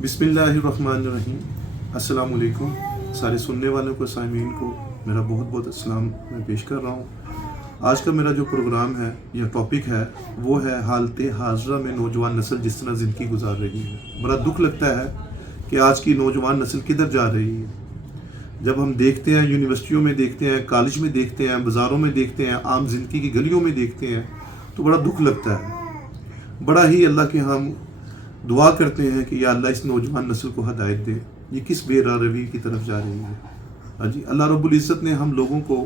بسم اللہ الرحمن الرحیم۔ السلام علیکم سارے سننے والوں کو، سامعین کو میرا بہت بہت السلام میں پیش کر رہا ہوں۔ آج کا میرا جو پروگرام ہے یا ٹاپک ہے وہ ہے حالت حاضرہ میں نوجوان نسل جس طرح زندگی گزار رہی ہے۔ بڑا دکھ لگتا ہے کہ آج کی نوجوان نسل کدھر جا رہی ہے۔ جب ہم دیکھتے ہیں، یونیورسٹیوں میں دیکھتے ہیں، کالج میں دیکھتے ہیں، بازاروں میں دیکھتے ہیں، عام زندگی کی گلیوں میں دیکھتے ہیں تو بڑا دکھ لگتا ہے۔ بڑا ہی اللہ کے ہم دعا کرتے ہیں کہ یا اللہ اس نوجوان نسل کو ہدایت دے، یہ کس بے راہ روی کی طرف جا رہی ہے۔ ہاں جی، اللہ رب العزت نے ہم لوگوں کو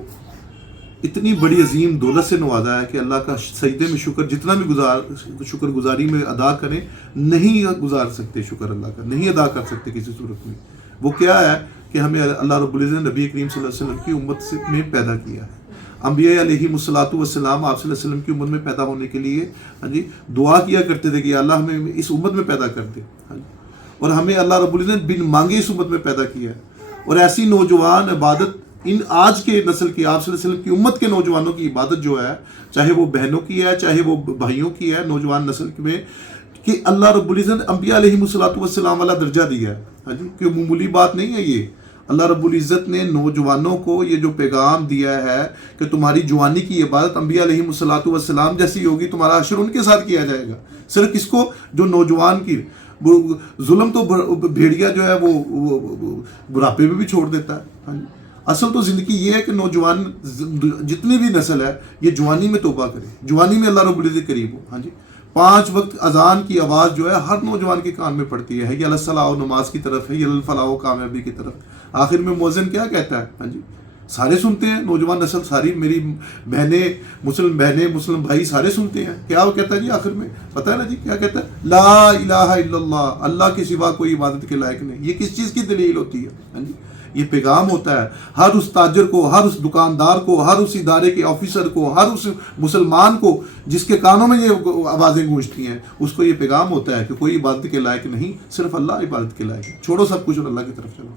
اتنی بڑی عظیم دولت سے نوازا ہے کہ اللہ کا سجدے میں شکر جتنا بھی شکر گزاری میں ادا کریں نہیں گزار سکتے، شکر اللہ کا نہیں ادا کر سکتے کسی صورت میں۔ وہ کیا ہے کہ ہمیں اللہ رب العزت نے نبی کریم صلی اللہ علیہ وسلم کی امت میں پیدا کیا ہے۔ انبیاء علیہم الصلوۃ والسلام آپ صلی اللہ علیہ وسلم کی امت میں پیدا ہونے کے لیے ہاں جی دعا کیا کرتے تھے کہ اللہ ہمیں اس امت میں پیدا کر دے، ہاں جی، اور ہمیں اللہ رب العزت نے بن مانگے اس امت میں پیدا کیا ہے۔ اور ایسی نوجوان عبادت ان آج کے نسل کی، آپ صلی اللہ علیہ وسلم کی امت کے نوجوانوں کی عبادت جو ہے، چاہے وہ بہنوں کی ہے چاہے وہ بھائیوں کی ہے، نوجوان نسل میں کہ اللہ رب العزت نے انبیاء علیہم الصلوۃ والسلام والا درجہ دیا ہے، ہاں جی، کہ معمولی بات نہیں ہے یہ۔ اللہ رب العزت نے نوجوانوں کو یہ جو پیغام دیا ہے کہ تمہاری جوانی کی عبادت انبیاء علیہم الصلوۃ والسلام جیسی ہوگی، تمہارا حشر ان کے ساتھ کیا جائے گا۔ صرف کس کو؟ جو نوجوان کی ظلم تو بھیڑیا جو ہے وہ بڑھاپے میں بھی چھوڑ دیتا ہے، ہاں جی۔ اصل تو زندگی یہ ہے کہ نوجوان جتنی بھی نسل ہے یہ جوانی میں توبہ کرے، جوانی میں اللہ رب العزت قریب ہو، ہاں جی۔ 5 وقت اذان کی آواز جو ہے ہر نوجوان کے کان میں پڑتی ہے، یا الصلاۃ نماز کی طرف ہے، یا الفلاح کامیابی کی طرف۔ آخر میں مؤذن کیا کہتا ہے؟ ہاں جی، سارے سنتے ہیں، نوجوان نسل ساری، میری بہنیں مسلم بھائی سارے سنتے ہیں۔ کیا وہ کہتا ہے جی آخر میں؟ پتہ ہے نا جی کیا کہتا ہے؟ لا الہ الا اللہ، اللہ کے سوا کوئی عبادت کے لائق نہیں۔ یہ کس چیز کی دلیل ہوتی ہے؟ ہاں جی، یہ پیغام ہوتا ہے ہر اس تاجر کو، ہر اس دکاندار کو، ہر اس ادارے کے آفیسر کو، ہر اس مسلمان کو جس کے کانوں میں یہ آوازیں گونجتی ہیں، اس کو یہ پیغام ہوتا ہے کہ کوئی عبادت کے لائق نہیں، صرف اللہ عبادت کے لائق ہے۔ چھوڑو سب کچھ اور اللہ کی طرف چلو۔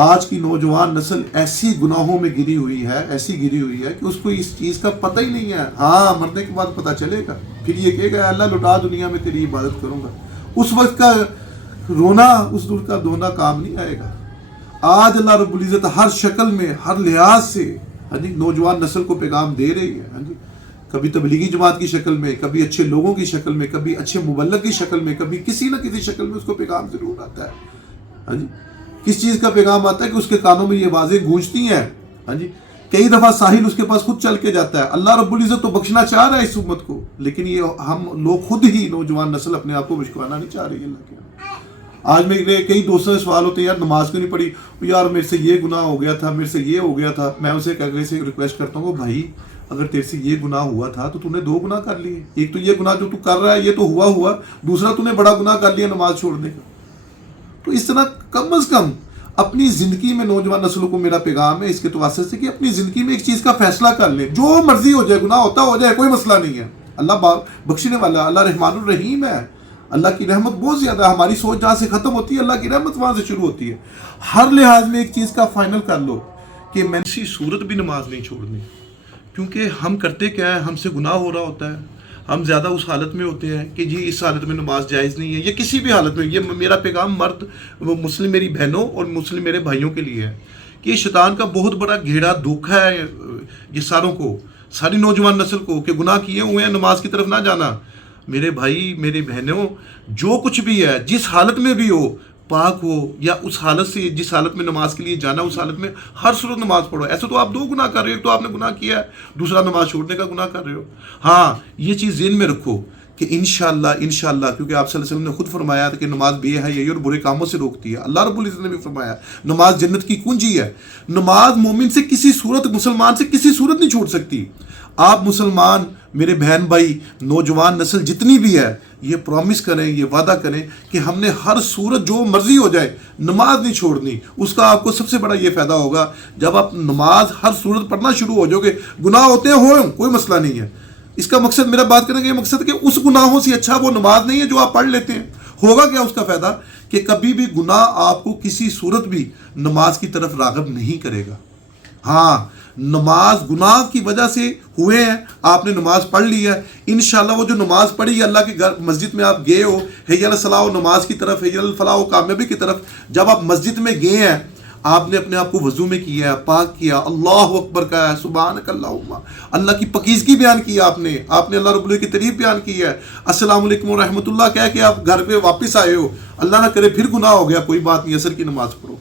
آج کی نوجوان نسل ایسی گناہوں میں گری ہوئی ہے کہ اس کو اس چیز کا پتہ ہی نہیں ہے۔ ہاں، مرنے کے بعد پتہ چلے گا، پھر یہ کہے گا اللہ لٹا دنیا میں تیری عبادت کروں گا۔ اس وقت کا رونا، اس دور کا دھونا کام نہیں آئے گا۔ آج اللہ رب العزت ہر شکل میں، ہر لحاظ سے ہاں جی نوجوان نسل کو پیغام دے رہی ہے، ہاں جی، کبھی تبلیغی جماعت کی شکل میں، کبھی اچھے لوگوں کی شکل میں، کبھی اچھے مبلغ کی شکل میں، کبھی کسی نہ کسی شکل میں اس کو پیغام ضرور آتا ہے، ہاں جی۔ کس چیز کا پیغام آتا ہے کہ اس کے کانوں میں یہ آوازیں گونجتی ہیں، ہاں جی۔ کئی دفعہ ساحل اس کے پاس خود چل کے جاتا ہے۔ اللہ رب العزت تو بخشنا چاہ رہا ہے اس امت کو، لیکن یہ ہم لوگ خود ہی نوجوان نسل اپنے آپ کو بچکوانا نہیں چاہ رہی اللہ کے۔ آج میرے کئی دوستوں سے سوال ہوتے ہیں، یار نماز کیوں نہیں پڑھی؟ یار میرے سے یہ گناہ ہو گیا تھا، میرے سے یہ ہو گیا تھا۔ میں اسے ریکویسٹ کرتا ہوں کہ بھائی اگر تیرے سے یہ گناہ ہوا تھا تو نے 2 گناہ کر لیے۔ ایک تو یہ گناہ جو تو کر رہا ہے یہ تو ہوا، دوسرا تو نے بڑا گناہ کر لیا نماز چھوڑنے کا۔ تو اس طرح کم از کم اپنی زندگی میں نوجوان نسلوں کو میرا پیغام ہے اس کے توسط سے کہ اپنی زندگی میں ایک چیز کا فیصلہ کر لیں، جو مرضی ہو جائے، گناہ ہوتا ہو جائے، کوئی مسئلہ نہیں ہے۔ اللہ بخشنے والا، اللہ رحمان الرحیم ہے، اللہ کی رحمت بہت زیادہ ہے۔ ہماری سوچ جہاں سے ختم ہوتی ہے اللہ کی رحمت وہاں سے شروع ہوتی ہے۔ ہر لحاظ میں ایک چیز کا فائنل کر لو کہ میں کسی صورت بھی نماز نہیں چھوڑنی، کیونکہ ہم کرتے کیا ہے، ہم سے گناہ ہو رہا ہوتا ہے، ہم زیادہ اس حالت میں ہوتے ہیں کہ جی اس حالت میں نماز جائز نہیں ہے، یا کسی بھی حالت میں۔ یہ میرا پیغام مرد مسلم میری بہنوں اور مسلم میرے بھائیوں کے لیے ہے کہ شیطان کا بہت بڑا گھیرا دکھ ہے یہ ساروں کو، ساری نوجوان نسل کو، کہ گناہ کیے ہوئے ہیں نماز کی طرف نہ جانا۔ میرے بھائی میری بہنوں، جو کچھ بھی ہے، جس حالت میں بھی ہو، پاک ہو یا اس حالت سے جس حالت میں نماز کے لیے جانا، اس حالت میں ہر صورت نماز پڑھو۔ ایسے تو آپ 2 گناہ کر رہے ہو، ایک تو آپ نے گناہ کیا ہے، دوسرا نماز چھوڑنے کا گناہ کر رہے ہو۔ ہاں، یہ چیز ذہن میں رکھو کہ انشاءاللہ کیونکہ آپ صلی اللہ علیہ وسلم نے خود فرمایا تھا کہ نماز بے حیائی اور برے کاموں سے روکتی ہے۔ اللہ رب العزت نے بھی فرمایا نماز جنت کی کنجی ہے۔ نماز مومن سے کسی صورت، مسلمان سے کسی صورت نہیں چھوڑ سکتی۔ آپ مسلمان میرے بہن بھائی، نوجوان نسل جتنی بھی ہے، یہ پرومس کریں، یہ وعدہ کریں کہ ہم نے ہر صورت جو مرضی ہو جائے نماز نہیں چھوڑنی۔ اس کا آپ کو سب سے بڑا یہ فائدہ ہوگا، جب آپ نماز ہر صورت پڑھنا شروع ہو جاؤ گے، گناہ ہوتے ہیں کوئی مسئلہ نہیں ہے۔ اس کا مقصد، میرا بات کرنے کا یہ مقصد کہ اس گناہوں سے اچھا وہ نماز نہیں ہے جو آپ پڑھ لیتے ہیں۔ ہوگا کیا اس کا فائدہ؟ کہ کبھی بھی گناہ آپ کو کسی صورت بھی نماز کی طرف راغب نہیں کرے گا۔ ہاں نماز گناہ کی وجہ سے ہوئے ہیں، آپ نے نماز پڑھ لی ہے، انشاءاللہ وہ جو نماز پڑھی ہے اللہ کے گھر مسجد میں آپ گئے ہو، حی علی الصلاۃ و نماز کی طرف، حی علی الفلاح و کامیابی کی طرف، جب آپ مسجد میں گئے ہیں آپ نے اپنے آپ کو وضو میں کیا ہے، پاک کیا، اللہ اکبر کہا ہے، سبحانک اللہم، اللہ کی پاکیزگی بیان کی آپ نے اللہ رب العزت کی تعریف بیان کی ہے، السلام علیکم ورحمۃ اللہ کہہ کے آپ گھر پہ واپس آئے ہو، اللہ نہ کرے پھر گناہ ہو گیا، کوئی بات نہیں، عصر کی نماز پڑھو،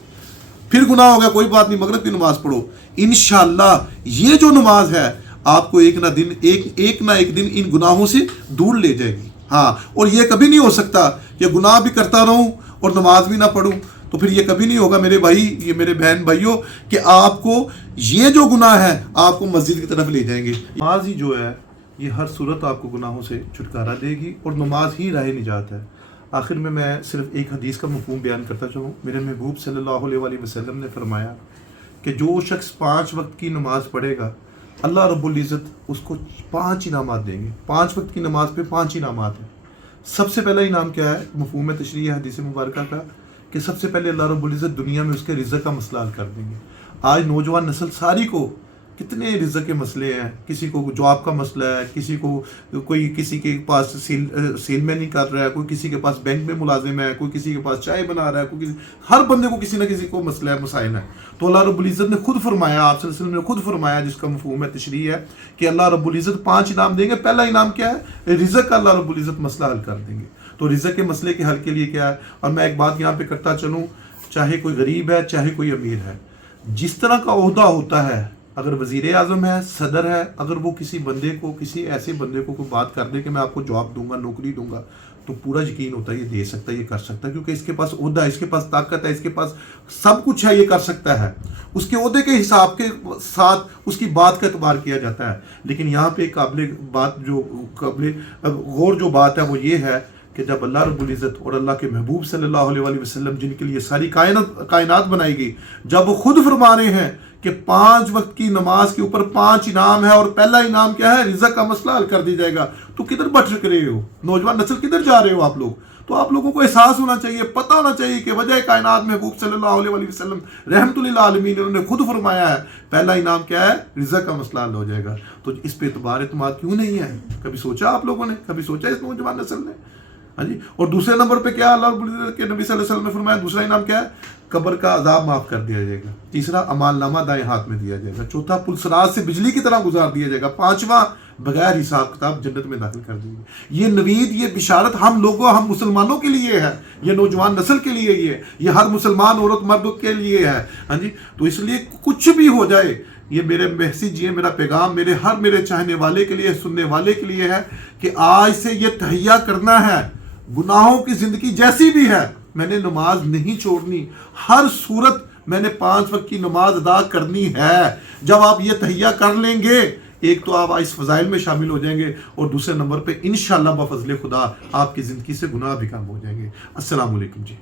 پھر گناہ ہو گیا کوئی بات نہیں، مغرب کی نماز پڑھو، انشاءاللہ یہ جو نماز ہے آپ کو ایک نہ ایک دن ان گناہوں سے دور لے جائے گی۔ ہاں، اور یہ کبھی نہیں ہو سکتا کہ گناہ بھی کرتا رہوں اور نماز بھی نہ پڑھوں، تو پھر یہ کبھی نہیں ہوگا میرے بھائی، یہ میرے بہن بھائیوں، کہ آپ کو یہ جو گناہ ہے آپ کو مسجد کی طرف لے جائیں گے۔ نماز ہی جو ہے یہ ہر صورت آپ کو گناہوں سے چھٹکارا دے گی، اور نماز ہی راہ نجات ہے۔ آخر میں صرف ایک حدیث کا مفہوم بیان کرتا چلوں۔ میرے محبوب صلی اللہ علیہ وآلہ وسلم نے فرمایا کہ جو شخص 5 وقت کی نماز پڑھے گا اللہ رب العزت اس کو 5 انعامات دیں گے۔ 5 وقت کی نماز پہ 5 انعامات ہیں۔ سب سے پہلا انعام کیا ہے؟ مفہوم تشریح حدیث مبارکہ کا کہ سب سے پہلے اللہ رب العزت دنیا میں اس کے رزق کا مسئلہ حل کر دیں گے۔ آج نوجوان نسل ساری کو کتنے رزق کے مسئلے ہیں، کسی کو جاب کا مسئلہ ہے، کسی کے پاس سیل میں نہیں کر رہا ہے، کوئی کسی کے پاس بینک میں ملازم ہے، کوئی کسی کے پاس چائے بنا رہا ہے، ہر بندے کو کسی نہ کسی کو مسئلہ ہے، مسائل ہے۔ تو اللہ رب العزت نے خود فرمایا، آپ صلی اللہ علیہ وسلم نے خود فرمایا، جس کا مفہوم ہے تشریح ہے کہ اللہ رب العزت 5 انعام دیں گے۔ پہلا انعام کیا ہے؟ رزق کا اللہ رب العزت مسئلہ حل کر دیں گے۔ تو رزق کے مسئلے کے حل کے لیے کیا ہے؟ اور میں ایک بات یہاں پہ کرتا چلوں، چاہے کوئی غریب ہے چاہے کوئی امیر ہے، جس طرح کا عہدہ ہوتا ہے، اگر وزیر اعظم ہے، صدر ہے، اگر وہ کسی ایسے بندے کو کوئی بات کر دے کہ میں آپ کو جاب دوں گا، نوکری دوں گا، تو پورا یقین ہوتا ہے یہ دے سکتا ہے، یہ کر سکتا ہے، کیونکہ اس کے پاس عہدہ ہے، اس کے پاس طاقت ہے، اس کے پاس سب کچھ ہے، یہ کر سکتا ہے۔ اس کے عہدے کے حساب کے ساتھ اس کی بات کا اعتبار کیا جاتا ہے۔ لیکن یہاں پہ قابل غور جو بات ہے وہ یہ ہے کہ جب اللہ رب العزت اور اللہ کے محبوب صلی اللہ علیہ وآلہ وسلم، جن کے لیے ساری کائنات بنائی گئی، جب وہ خود فرما رہے ہیں کہ 5 وقت کی نماز کے اوپر 5 انعام ہے، اور پہلا انعام کیا ہے؟ رزق کا مسئلہ حل کر دیا جائے گا، تو کدھر بھٹک رہے ہو؟ نوجوان نسل کدھر جا رہے ہو آپ لوگ؟ تو آپ لوگوں کو احساس ہونا چاہیے، پتہ ہونا چاہیے کہ وجہ کائنات محبوب صلی اللہ علیہ وآلہ وسلم رحمت للعالمین، انہوں نے خود فرمایا ہے پہلا انعام کیا ہے؟ رزق کا مسئلہ حل ہو جائے گا۔ تو اس پہ اعتماد کیوں نہیں ہے؟ کبھی سوچا آپ لوگوں نے؟ کبھی سوچا اس نوجوان نسل نے؟ ہاں جی۔ اور دوسرے نمبر پہ کیا اللہ رب العزت کے نبی صلی اللہ علیہ وسلم نے فرمایا؟ دوسرا انعام کیا ہے؟ قبر کا عذاب معاف کر دیا جائے گا۔ تیسرا امال نامہ دائیں ہاتھ میں دیا جائے گا۔ چوتھا پلسرات سے بجلی کی طرح گزار دیا جائے گا۔ 5واں بغیر حساب کتاب جنت میں داخل کر دیں گے۔ یہ نوید، یہ بشارت ہم مسلمانوں کے لیے ہے، یہ نوجوان نسل کے لیے، یہ ہر مسلمان عورت مرد کے لیے ہے۔ ہاں جی۔ تو اس لیے کچھ بھی ہو جائے، یہ میرے میسیج، یہ میرا پیغام میرے چاہنے والے کے لیے، سننے والے کے لیے ہے کہ آج سے یہ تہیہ کرنا ہے، گناہوں کی زندگی جیسی بھی ہے میں نے نماز نہیں چھوڑنی، ہر صورت میں نے 5 وقت کی نماز ادا کرنی ہے۔ جب آپ یہ تہیہ کر لیں گے، ایک تو آپ اس فضائل میں شامل ہو جائیں گے، اور دوسرے نمبر پہ انشاءاللہ بفضل خدا آپ کی زندگی سے گناہ بھی کم ہو جائیں گے۔ السلام علیکم جی۔